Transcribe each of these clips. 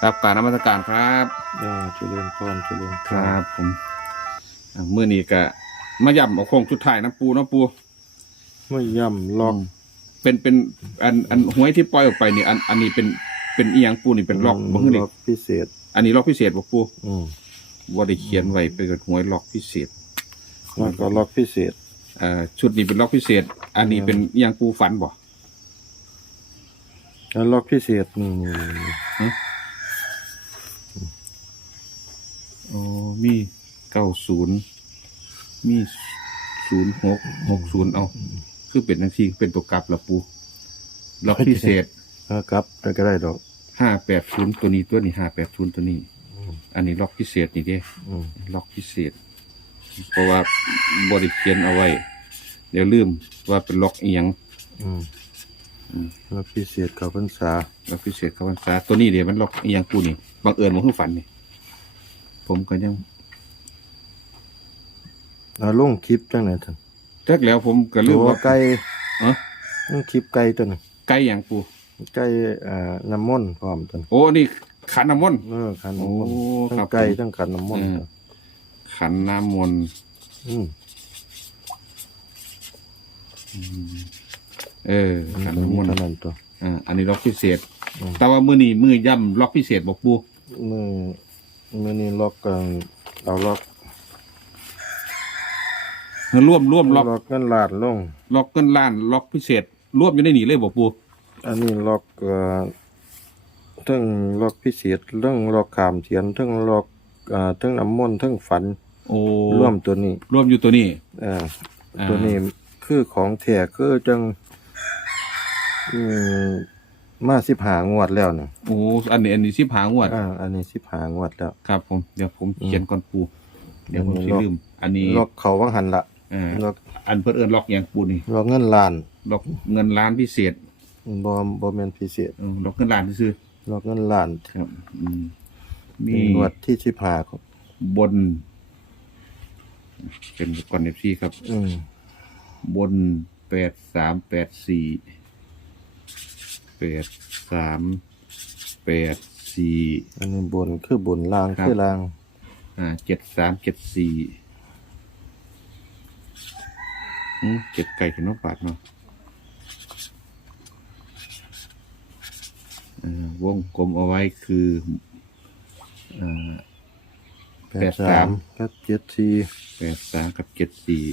ครับการนมัสการครับอ่าเจริญพรเจริญพครรับผมอ่ามื่อนี้ก็มาย่ำเอาโค้งสุดท้ายนะปูเนาะปูไม่ย่ำล็อกเป็นเป็นอันอันหวยที่ปล่อยออกไปนี่อันอันนี้เป็นเป็นอีหยังปูนี่เป็นล็อกบ่คือนี่ล็อกพิเศษ อันนี้ล็อกพิเศษบ่ปูอืมว่าได้เขียนไว้เป็นหวยล็อกพิเศษแล้วก็ล็อกพิเศษอ่าชุดนี้เป็นล็อกพิเศษ อันนี้เป็นอีหยังปูฝันบ่แล้วล็อกพิเศษนี่ อ๋อ มีเก้าศูนย์มีศูนย์หกหกศูนย์เอา คือเป็นทังที่เป็นตัวกลับละปูล็อกพิเศษเออครับได้ก็ได้ดอกห้าแปดศูนย์ตัวนี้ตัวนี้ห้าแปดศูนย์ตัวนี้อืมอันนี้ล็อกพิเศษนี่เด้อืมล็อกพิเศษ เพราะว่าบริเขียนเอาไว้ เดี๋ยวลืมว่าเป็นล็อกอีหยังอืมอืมล็อกพิเศษเขาพรรษาล็อกพิเศษเขาพรรษาตัวนี้เดี๋ยวมันล็อกอีหยังปูนี่บังเอิญมาเพิ่งฝันนี่ ผมก็ยังเอาลงคลิปจังไหนท่านแรกแล้วผมก็ลืมตัวว่าไก่เอ๋อลงคลิปไก่ตัวนึงไก่อย่างปูไก่อ่าน้ำมนต์พร้อมตัวนึงโอ้นี่ขันน้ำมนต์ เออขันน้ำมนต์โอ้ทั้ครังบไก่ผมทั้งขันน้ำมนต์อืมขันน้ำมนต์อืมเอออันขันนี้น้ำมนต์เท่านั้นตัว อ่าอันนี้ล็อกพิเศษ อืม แต่ว่ามือนี้มือย่ำล็อกพิเศษบอกปูมือ มือนี้ล็อกกันเอาล็อกร่วมร่วมล็อกล็อกเงินลาดลง ล็อกเกินล้านล็อกพิเศษรวมอยู่ในนี้เลยบอกปูอันนี้ล็อกเอ่อเทั้งล็อกพิเศษเรื่องล็อกขามเทียนเทั้งล็อกอ่าเทั้งน้ำมนต์เทั้งฝันโอ้ร่วมตัวนี้ร่วมอยู่ตัวนี้อ่าอ่าตัวนี้คือของแท้คือจัง อืม มาสิบหางวดแล้วเนี่ยโอ้อันนี้อันนี้สิบหางวด อ่าอันนี้สิบหางวดแล้ว ครับผมเดี๋ยวผมเขียนก่อนปู เดี๋ยวผมอันนี้สิล็อกลืม อันนี้ล็อกเขาวังหันละอ่าล็อกอันเพิ่นเอิ้นล็อกอย่างปูนี่ล็อกเงินล้านล็อกเงินล้านพิเศษบ่บ่แม่นพิเศษเออล็อกเงินล้านซื่อล็อกเงินล้านๆครับอืมมีเป็นงวดที่สิบหาของบน เป็นก่อนเอฟซีครับ อืมบนแปดสามแปดสี่ แปดสามแปดสี่อันนี้บนคือบนล่างครับคือล่าง อ่าเจ็ดสามเจ็ดสี่อืมเจ็ดไก่ถึงน้องปาดเนาะอ่าวงกลมเอาไว้คืออ่าแปดสามกับเจ็ดสี่แปดสามกับเจ็ดสี่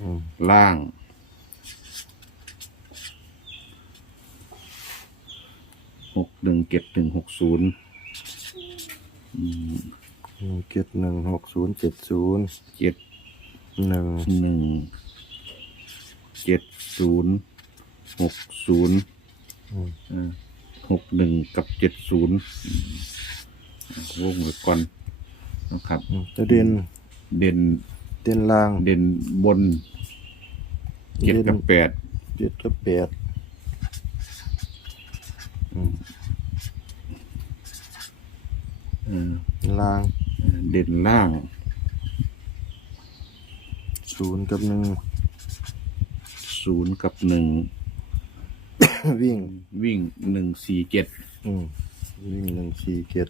อืมล่าง หกหนึ่งเจ็ดหนึ่งหกศูนย์หนึ่งเจ็ดหนึ่งหกศูนย์เจ็ดศูนย์เจ็ดหนึ่งหนึ่งเจ็ดศูนย์หกศูนย์อืมอ่าหกหนึ่งกับเจ็ดศูนย์วงไว้ก่อนนะครับอืมจะเด่นเด่นเด่นล่าง เด่นบนเจ็ดกับแปดเจ็ดกับแปดอืม อ่า ล่างเด่นล่างศูนย์กับหนึ่งศูนย์กับหนึ่งวิ่งวิ่งหนึ่งสี่เจ็ดอืมวิ่งหนึ่งสี่เจ็ด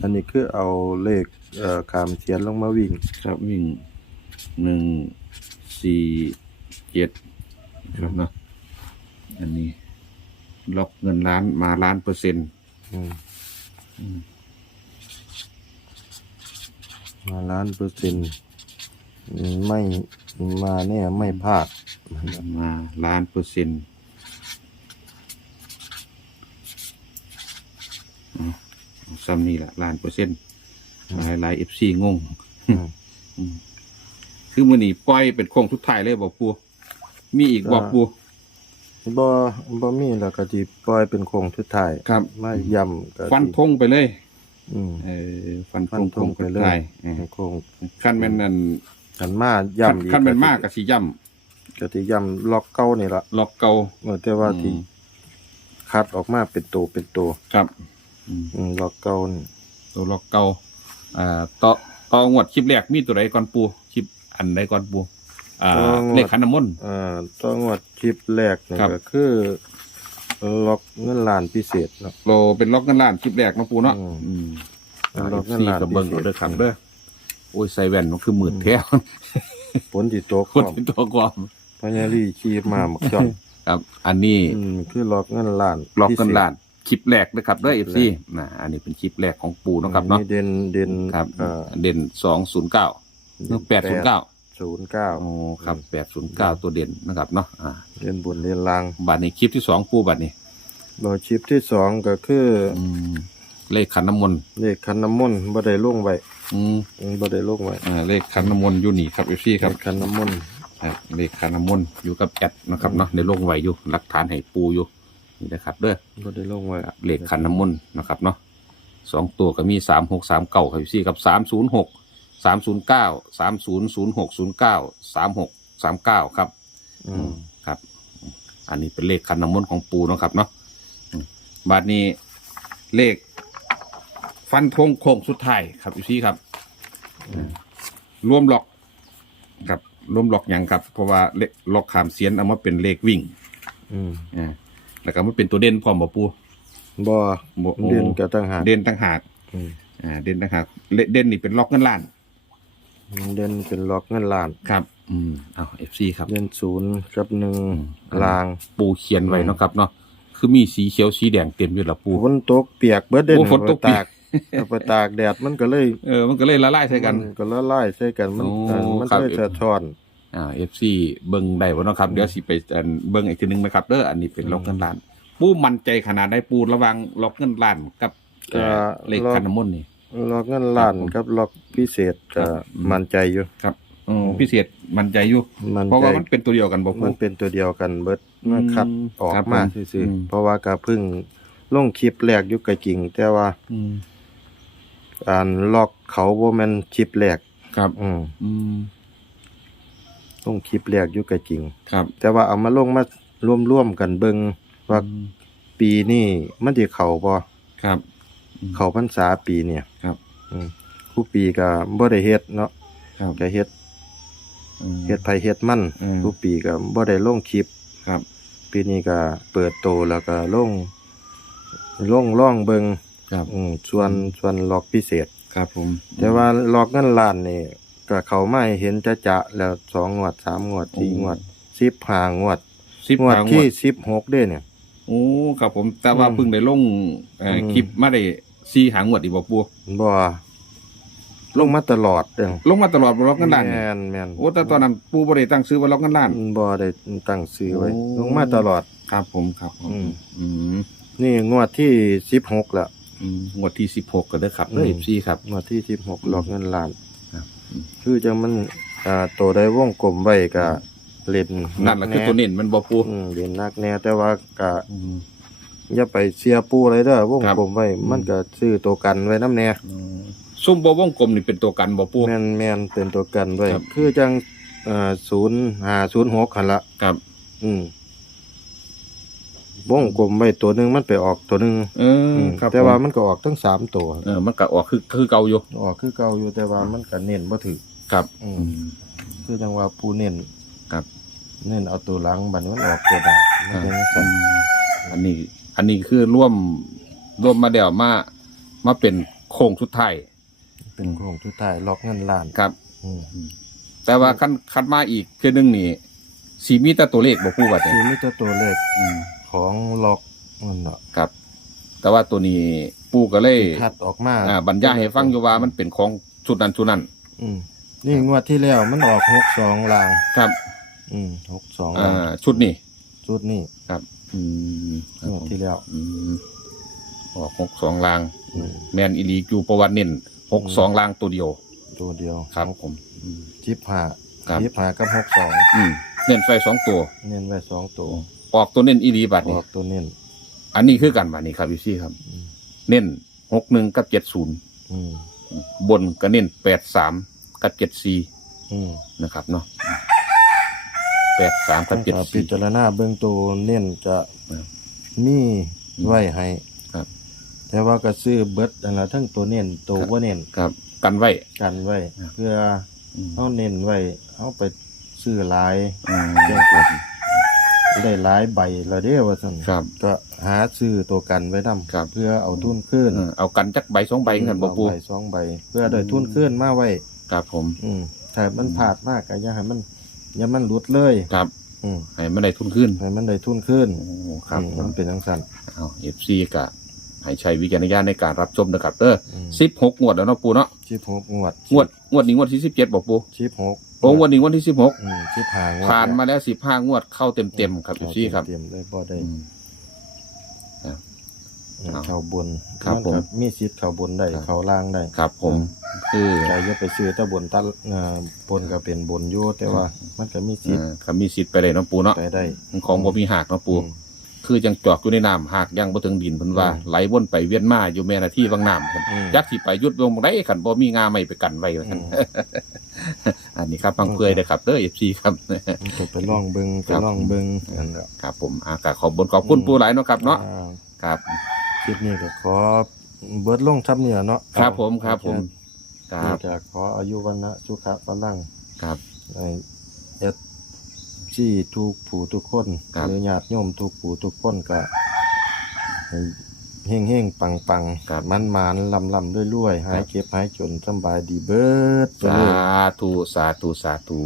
อันนี้คือเอาเลขเอ่อขามเทียนลงมาวิ่ง ครับวิ่งหนึ่งสี่เจ็ดครับเนาะอันนี้ล็อกเงินล้านมาล้านเปอร์เซ็นต์อืม มาล้านเปอร์เซ็นต์อืมไม่มาแน่ไม่พลาดมาล้านเปอร์เซ็นต์เอาเอาซ้ำนี่แหละล้านเปอร์เซ็นต์หลายหลายเอฟซีงงอืมคือมือนี้ปล่อยเป็นโค้งทุดท้ายเลยบอกปูมีอีกบอกปูบ่บ่มีแล้วก็สิปล่อยเป็นโครงสุดท้ายครับ มาย่ำก็สิฟันธงไปเลย อืมเออฟันธฟังนโคธงงไปไปเลเลยยโครงขั้นแม่นนั่นขันมาขั้นย่ำอีกขั้นแม่นมากกับสีย่ก็สิย่ำล็อกเก่านี่ล่ะำล็อกเก่าเออแต่ว่าอืมที่คัดออกมาเป็นตัวเป็นตัวครับอืมอืมล็อกเก่านี่ตัวล็อกเก่าอ่าต่อต่องวดคลิปแรกมีตัวไหนก่อนปูคลิปอันใดก่อนปูอ่าเลขขันน้ำมนต์ เอ่อต้องงวดคลิปแรกนี่ครับ ก็คือ ล็อกเงินล้านพิเศษเนาะ โลเป็นล็อกเงินล้านคลิปแรกเนาะปูเนาะอืม อืมล็อกเงินซีล้านกับเบิ้งพิเศษเอาเด้อครับเด้อโอ้ยใส่แว่นมันคือมืดแท้ผลที่ตกคพร้นอมที่ตัวความพญาลีขี่มาหมกจอนครับ อันนี้อืมคือล็อกเงินล้านล็อกเงินพิเศษล้านคลิปแรกนะครับเด้อคเอลิฟปแรซีกนะอันนี้เป็นคลิปแรกของปูเนาะครับเนาะมีเด่นเด่นครับ เอ่อเด่นสองศูนย์เก้าแปดศูนย์เก้า ศูนย์เก้าโอ้ครับแปดศูนย์เก้าตัวเด่นนะครับเนาะอ่าเด่นบนเด่นล่างบัตรในคลิปที่สองปูบัตรนี่รอชิปที่สองก็คืออืมเลขขันน้ำมนต์เลขคันน้ำมนต์บ่ได้ลงไว้อืมอืมบ่ได้ลงไว้อ่าเลขขันน้ำมนต์อยู่นี่ครับเอฟซีครับ เลขคันน้ำมนต์ครับเลขขันน้ำมนต์อยู่กับแอดนะครับเนาะในโลกไว้อยู่หลักฐานให้ปูอยู่นี่นะครับเด้อ บ่ได้ลงไว้เลขขันน้ำมนต์นะครับเนาะสองตัวก็มีสามหกสามเก้าครับเอฟซีกับสามศูนย์หก สามศูนย์เก้าสามศูนย์ศูนย์หกศูนย์เก้าสามหกสามเก้าครับ อืมครับ อันนี้เป็นเลขคันน้ำมนต์ของปูเนาะครับเนาะอืมบาทนี้เลข ฟันธงโค้งสุดท้ายครับอยู่ที่ครับรวมล็อกครับรวมล็อกอย่างครับ เพราะว่าเลขล็อกขามเสียนเอามาเป็นเลขวิ่งอืมอ่าแล้วก็มาเป็นตัวเด่นพร้อมบ่ปู บ่บ่โอ้ เด่นก็ต่างหากเด่นต่างหากอืมอ่าเด่นต่างหากเลเด่นนี่เป็นล็อกเงินล้าน เด่นเป็นล็อกเงินล้าน ครับ อืมเอาเอฟซีครับ เด่นศูนย์กับหนึ่งอืม ลางปูเขียนไว้เนาะครับเนาะคือมีสีเขียวสีแดงเต็มอยู่ละปู ฝนตกเปียกเบิดเด่นโอ้ฝนตกเปียก เอาไปตากแดดมันก็เลยเออมันก็เลยละลายใส่กัน มัก็ละลายใส่กันมันโอ้เอ่อมันครับ เลยสะท้อน อ่าเอฟซีเบิ้งได้บ่เนาะครับเดี๋ยวสิไปอันเบิ้งอีกทีหนึงนะครับเด้ออันนี้เป็นล็อกเงินล้าน ปูมั่นใจขนาดได้ปูระหวังล็อกเงินล้านกับเอ่อเลขคันน้ำมนต์นี่ ล็อกเงินล้านครับผมกับล็อกพิเศษครัก็บอืมมั่นใจอยู่ ครับอ๋อพิเศษมั่นใจอยู่ มั่นเพราะใจว่ามันเป็นตัวเดียวกันบ่ปูมันเป็นตัวเดียวกันเบิดอืมมันคัดออกครับมาผมซื่ออืม ๆเพราะว่าก็เพิ่งลงคลิปแรกอยู่กับจริง แต่ว่าอืมอ่านล็อกเขาบ่แม่นคลิปแรกครับ อืมอืมลงคลิปแรกอยู่กับจริง ครับแต่ว่าเอามาลงมาร่วมๆกันเบิ่งว่าอืมปีนี้มันสิเข้าบ่ครับอืม เข้าพรรษาปีเนี่ยครับ อืมผู้ปีก็บ่ได้เฮ็ดเนาะครับ ก็เฮ็ดอืม เฮ็ดไผเฮ็ดมันอืมผู้ปีก็บ่ได้ลงคลิป ครับ ปีนี้ก็เปิดโตแล้วก็ลงลงร่องเบิงครับ อืมส่วนส่วนล็อกพิเศษ ครับผมแต่ว่าล็อกเงินล้านนี่ก็เขามาให้เห็นจะจะๆแล้วสองงวดสามงวดสี่งวดสิบห้างวดสิบงวดหางวที่ดสิบหกเด้เนี่ย โอ้ ครับผม แต่ว่าอืมเพิ่งได้ลงเอ่ออม คลิปมาได้ ซีหางวดอีกบ่ปูบ่ลงมาตลอดเด้อลงมาตลอดบ่ล็อกเงินล้านแมนี่นแมนโอ้แต่ตอนนั้นปูบ่ได้ตั้งซื้อว่าล็อกเงินล้าน บ่ได้ตั้งซื้อไว้ โอ้ ลงมาตลอด ครับผมครับผมอืม อืมนี่งวดที่สิบหกแล้วอืมงวดที่สิบหกก็ได้อครับเด้ออืมซีครับ งวดที่สิบหกล็อกเงินล้านครับอืมคือจังมันอ่าโตได้วงกลมไว้ก็เล่นนั่นแหละคือตัวเน้นมันบ่ปูอืมเล่นนักแน่แต่ว่าก็อืม อย่าไปเสียปูอะไรเด้อวงครับกลมไว้อืมมันก็ซื้อตัวกันไว้นำแน่อืมซุ่มบ่วงกลมนี่เป็นตัวกันบ่ปู แม่นแม่นเป็นตัวกันไว้ครับ คือจังเอ่อ0506หั่นละครับอืมวงกลมไว้ตัวหนึงมันไปออกตัวหนึงเอออืมครับแต่ว่าผมมันก็ออกทั้งสามตัว เออมันก็ออกคือคือเก่าอยู่ออกคือเก่าอยู่แต่ว่ามันก็เน้นบ่ถือครับ อืมอืมคือจังว่าผู้เน้นครับ เน้นเอาตัวหลังบัดนี้มันออกตัวหน้ามันเป็นจังซั่นอันนี้ อันนี้คือร่วมร่วมมาเดี่ยวมา มาเป็นโค้งสุดท้ายเป็นโครงสุดท้ายล็อกเงินล้านครับ อืมแต่ว่าคันคันมาอีกคือหนึงนี่สีมีแต่ตัวเลขบ่พูดว่าคือมีแต่ตัวเลขอืมของล็อกนั่นเนาะครับ แต่ว่าตัวนี้ปูก็เลยคัดออกมาอ่าบรรยายให้ฟังอยู่ว่ามันเป็นของชุดนั้นชุดนั้นอืมนี่งวดที่แล้วมันออกหกสองลาง ครับอืมหกสองอ่าลางชุดนี้ชุดนี้ครับ อืมครับงวดผม ที่แล้ว อืมออกหกสองลางอืมแมนอีหลีอยู่ประวัติเน้นหกสองลางตัวเดียว ตัวเดียวครับผม อืมจิบห้าครับ จิบห้ากับหกสองอืมเน้นไฟสองตัว เน้นไว้สองตัวออกตัวเน้นอีหลีบัดอนี้อกตัวเน้นอันนี้คือกันบัดนี้ครับพี่ซี่ครับ อืมเน้นหกหนึ่งกับเจ็ดศูนย์อืมบนก็เน้นแปดสามกับเจ็ดสี่อืมนะครับเนาะแปดสามกับเจ็ดถ้าพิสี่ จารณาเบื้องตัวเน้นจะครับ มีไว้ให้ครับ แต่ว่าก็ซื้อเบิดอันละทั้งตัวเน้นตัวว่าเน้นครับ กันไว้ กันไว้ ครับ เพื่ออืมเอาเน้นไว้เอาไปซื้อหลายอืมเจ้าครับได้หลายใบและเด้ว่าซั่นครับ ก็หาซื้อตัวกันไว้นำครับ เพื่อเอาทุนขึ้นเออเอากันจักใบสองใบกันบ่ปูเอาใบสองใบ เพื่อได้ทุนขึ้นมาไว้ ครับผม อืมถ้ามันอืมพลาดมากก็อย่าให้มันอย่ามันหลุดเลย ครับ อืมให้มันได้ทุนขึ้นให้มันได้ทุนขึ้นโอ้ครับอืมมันเป็นจังซั่น เอาเอฟซีกะให้ใช้วิจารณญาณในการรับชมนะครับเด้ออืมสิบหกงวดแล้วเนาะปูเนาะ16งวดงวดงวดนี้งวดที่สิบเจ็ดบอกปู16โอ้งวดนี้งวดที่สิบหกอืม15งวดผ่านมาแล้วสิบห้างวดเข้าเต็มเต็มๆครับเอฟซีครับเตรียมเลยบ่ได้อืมอืม เอาเข้าบนครับนผมก็มีสิทธิ์เข้าบนได้ครับ เข้าล่างได้ครับผม คือแต่อย่าไปซื้อแตะบนตะเอ่อบนก็เป็นบนอยู่แต่ว่ามันก็มีสิทธิ์เอ่อครับมีสิทธิ์ไปได้เนาะปูเนาะไปได้ของบ่มีหักเนาะปู อืม คือยังจอกอยู่ในน้ำหักยังบ่ถึงดินเพิ่นว่าอืมไหลวนไปเวียนมาอยู่แม่นาที่บางน้ำครับอืม ยักษ์สิไปยุดลงบ่ได้ขันบ่มีงาไม่ไปกันไว้ว่าซั่นอืมอันนี้ครับฟังเพื่อยเด้อครับเด้อ FC ครับ มันก็ไปล่องเบิงไปครับ ล่องเบิงนั่นแหละ ครับผมอากาขอบบนขอบคุณอืมปูหลายเนาะครับเนาะอ่าครับ คลิปนี้ก็ขอเบิดลงทับเนี่ยเนาะครับผมครับผมคนี่รับก็ขออายุวันนะสุขะพลังครับในเอดซี่ทุกผู้ทุกคนครับ หรือญาติโยมทุกผู้ทุกคนก็ให้เฮงเฮงปังปังครับ มันมานลำลำด้วยรวยๆหายครับเก็บหายจนสำบายดีเบิดตัวสาลูกธุสาธุสาธุ